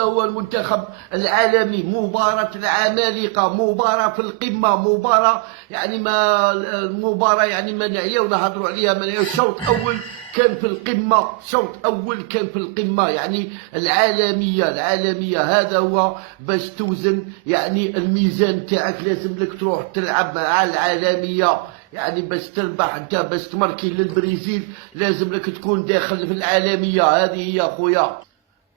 هو المنتخب العالمي، مباراة العمالقة، مباراة في القمة، مباراة يعني ما المباراة يعني ما نعياو نهضروا عليها، ما نعياو. شوط أول كان في القمة، شوط أول كان في القمة، يعني العالمية هذا هو باش توزن يعني الميزان تاعك لازم لك تروح تلعب مع العالمية، يعني باش تربح انت، باش تماركي للبرازيل لازم لك تكون داخل في العالمية. هذه هي خويا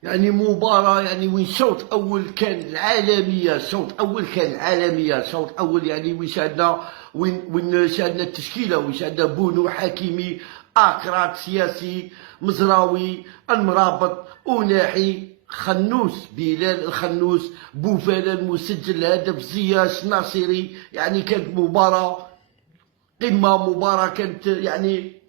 يعني مباراة، يعني وين شوط أول كان العالمية، شوط أول كان العالمية، شوط أول يعني وين شاهدنا، وين شاهدنا التشكيلة، وين شاهدنا بونو، حكيمي، أكراد، سياسي، مزراوي، المرابط، أناحي، خنوس، بلال الخنوس، بوفالا المسجل الهدف، زياش، ناصري. يعني كانت مباراة قمة، مباراة كانت يعني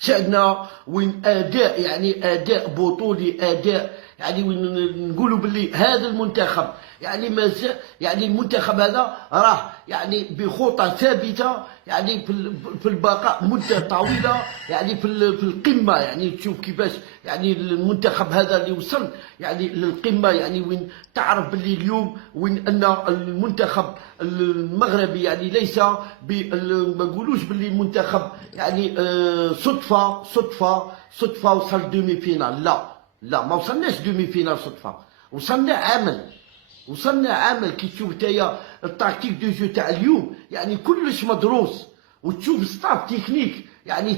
شاهدنا وين اداء، يعني اداء بطولي، اداء يعني وين نقولوا باللي هذا المنتخب يعني مازال، يعني المنتخب هذا راه يعني بخطى ثابته، يعني في البقاء مده طويله يعني في القمه. يعني تشوف كيفاش يعني المنتخب هذا اللي وصل يعني للقمه، يعني وين تعرف باللي اليوم وين ان المنتخب المغربي يعني ليس ما نقولوش باللي المنتخب يعني صدفه وصل دومي فينال. لا ما وصلناش دومي فينال صدفه، وصلنا عمل كي تشوف نتايا التكتيك دو جو تاع اليوم، يعني كلش مدروس، وتشوف ستاف تكنيك يعني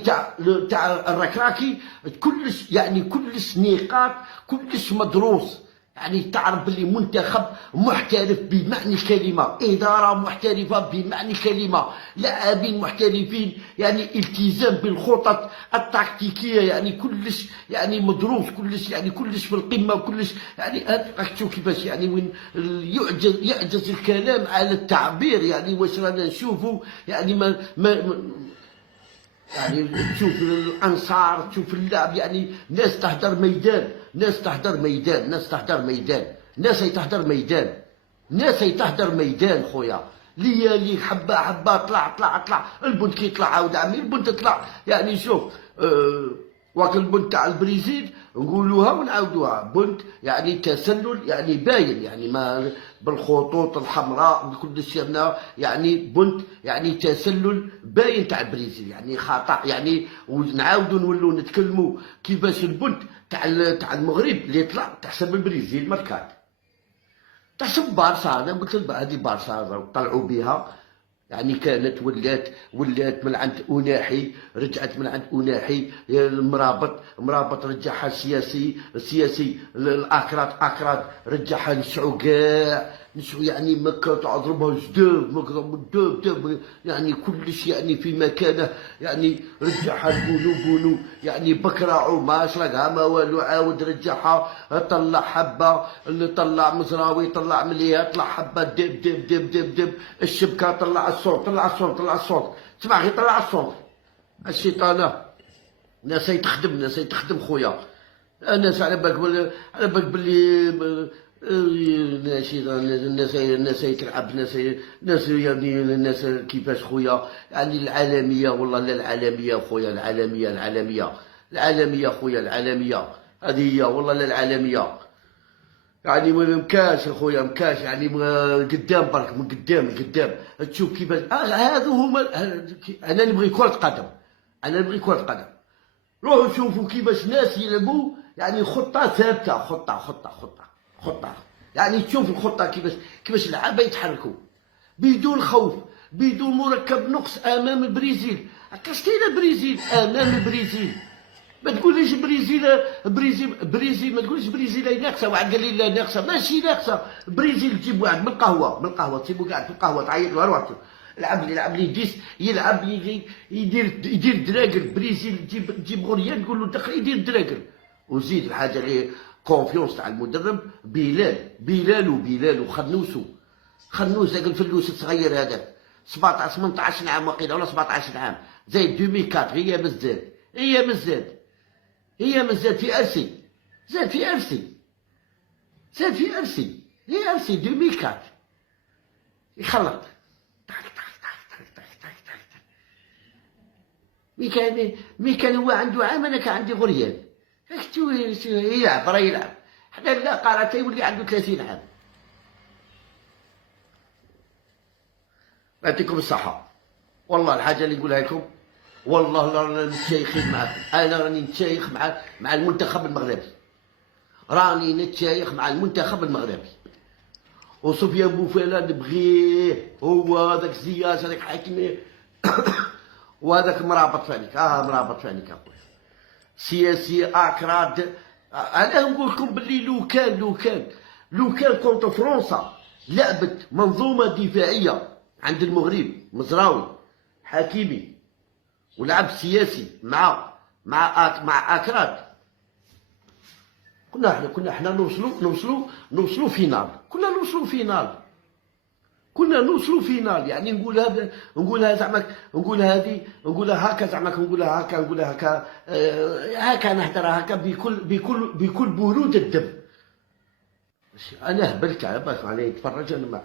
تاع الركراكي، كلش يعني كلش نقاط، كلش مدروس. يعني تعرف باللي منتخب محترف بمعنى الكلمة، إدارة محترفة بمعنى الكلمة، لاعبين محترفين، يعني التزام بالخطط التكتيكية، يعني كلش يعني مدروس، كلش يعني كلش في القمة، كلش يعني راك تشوف كيفاش يعني وين يعجز الكلام على التعبير. يعني واش رانا نشوفوا يعني ما يعني تشوف الانصار، تشوف اللعب، يعني ناس تحضر ميدان، ناس تحضر ميدان، ناس تحضر ميدان، ناس هي تحضر ميدان، ناس هي تحضر ميدان خويا. ليالي حبه حبه، طلع البنت كي يطلع عاود عمي البنت تطلع. يعني شوف وقت البنت تاع البرازيل نقولوها ونعاودوها، بنت يعني تسلل يعني باين، يعني ما بالخطوط الحمراء بكل شيء، يعني بنت يعني تسلل باين تاع البرازيل، يعني خطا. يعني ونعاودو نولو نتكلمو كيفاش البنت تاع المغرب اللي طلع تحسب البرازيل ماركات، تحسب بارسا. انا قلت هذه بارسا طلعوا بها، يعني كانت ولات من عند أناحي، رجعت من عند أناحي، مرابط رجعها سياسي الأكراد رجعها نسعو كاع، نسعو يعني مكة تعضربها جداب، مكة داب يعني كلش يعني في مكانه، يعني رجعها بونو يعني بكرة عوما شرقها ما والو، عاود رجعها، طلع حبة، اللي طلع مزراوي، طلع مليها، طلع حبة دب الشبكة، طلع الصوت تسمع غير طلع الصوت. الشيطانة ناس تخدم خويا، الناس على بالك باللي الناس تلعب، الناس يعني الناس كيفاش خويا، يعني العالمية والله لا العالمية خويا، العالمية خويا، العالمية هذه هي والله لا العالمية. يعني ما مكاش خويا، مكاش يعني قدام برك، من قدام تشوف كيفاش هذو هما. انا نبغي كرة قدم، روحوا شوفوا كيفاش ناس يلعبوا، يعني خطة ثابتة، خطة يعني تشوف الخطة كيفاش اللعابة يتحركوا بدون خوف، بدون مركب نقص أمام البرازيل. علاش كاينة البرازيل أمام البرازيل؟ ما تقوليش بريزيل ما تقوليش بريزيل ناقصه. واحد قال لي لا ناقصه، ماشي ناقصه. بريزيل تجيب واحد من القهوه تسيبو قاعد في القهوه تعيط له روحو يلعب لي ديس، يلعب لي يدير دراجل. بريزيل تجيب غريان تقول له دخل يدير دراجل. وزيد الحاجه اللي كونفيونس تاع المدرب بلال خنوس ذاك الفلوس الصغير هذاك 17 18 عام وقيله ولا 17 عام، زايد 2004 هي مازال في ارسي، هي ارسي 2004 يخلط مي كان هو عنده عام، انا كان عندي غريان. يلعب حنا لا قرا يولي عنده 30 عام. يعطيكم الصحة. والله الحاجة اللي نقولها لكم، والله رانا متشايخين معكم. أنا راني متشايخ مع المنتخب المغربي، راني نتشايخ مع المنتخب المغربي. وسفيان بوفاله نبغيه، هو هذاك الزياش هذاك حاكم وهذاك مرابط فانيك، مرابط فانيك اخويا. سياسي اكراد. انا نقول لكم باللي لو كان كونت فرنسا لعبت منظومه دفاعيه عند المغرب، مزراوي حكيمي، ولعب سياسي مع اكراد، كنا احنا نوصلوا فينال، كنا نوصلوا فينال. يعني نقولها زعما نقولها هكا، زعما نقولها هكا هكا نهضرها هكا بكل برود الدم. انا هبلت عباك عليه يتفرج، انا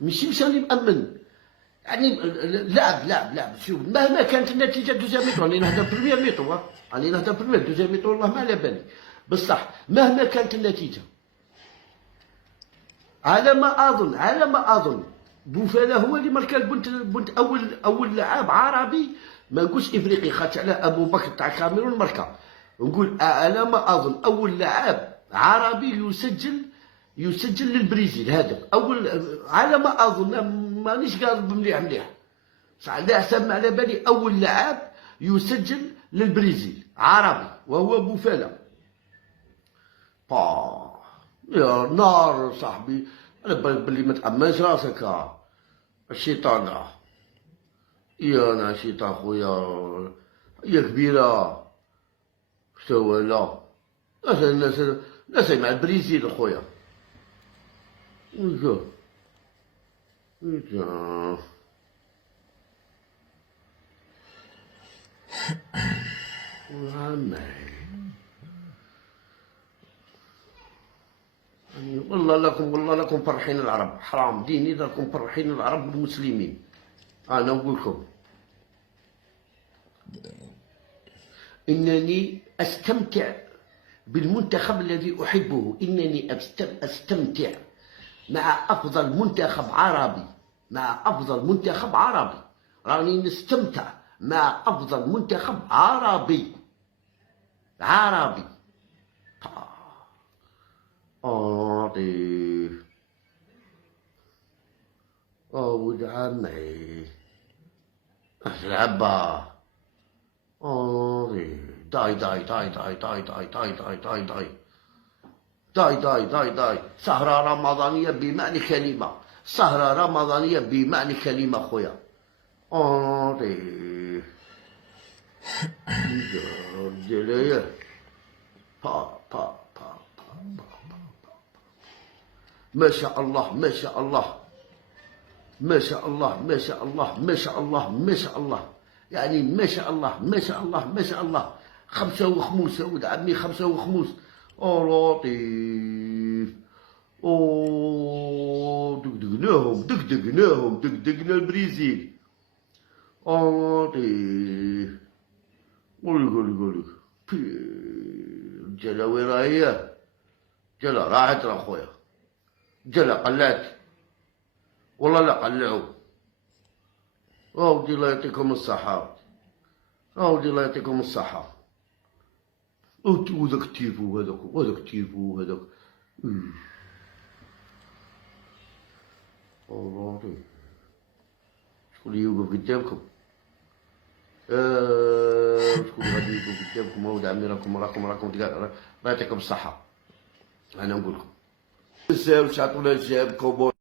ماشي مأمن. يعني لعب شوف، مهما كانت النتيجه دوزيام ميطو، راني نهضر بريمير ميطو، راني نهضر بريمير دوزيام ميطو والله ما على بالي، بصح مهما كانت النتيجه، على ما اظن بوفاله هو اللي ماركا البنت اول لاعب عربي، ما نقولش افريقي خاطر على ابو بكر تاع الكاميرون ماركا، نقول على ما اظن اول لاعب عربي يسجل للبرازيل هدف، على ما اظن، مانيش قال مليح صح، لا حسب ما على بالي اول لاعب يسجل للبرازيل عربي وهو بوفاله. يا نار صاحبي، انا بلي ما تأمنش راسك الشيطان. يا انا شيطان خويا، هي كبيره شتو لا الناس مع البرازيل خويا. والله لكم فرحين العرب، حرام ديني راكم فرحين العرب بالمسلمين. انا نقول لكم انني استمتع بالمنتخب الذي احبه، انني استمتع مع افضل منتخب عربي، راني نستمتع مع افضل منتخب عربي. ولد عمي العبا داي سهرة رمضانية بمعنى كلمة، خويا. ديالي ما شاء الله، يعني ما شاء الله 5 وخموس ولد عمي، 5 وخموس. لطيف. دقدقناهم البرازيل. لطيف. قولك الجلا وين راهي؟ جلا راحت راه خويا، جلا قلعت، والله لا قلعوا. ودي الله يعطيكم الصحة، وذاك التيفو هذاك والله شكون اللي يوقف قدامكم؟ شكون غادي يوقف قدامكم؟ ولد عمي راكم الله يعطيكم الصحة. انا نقول لكم تعطونا جابكم.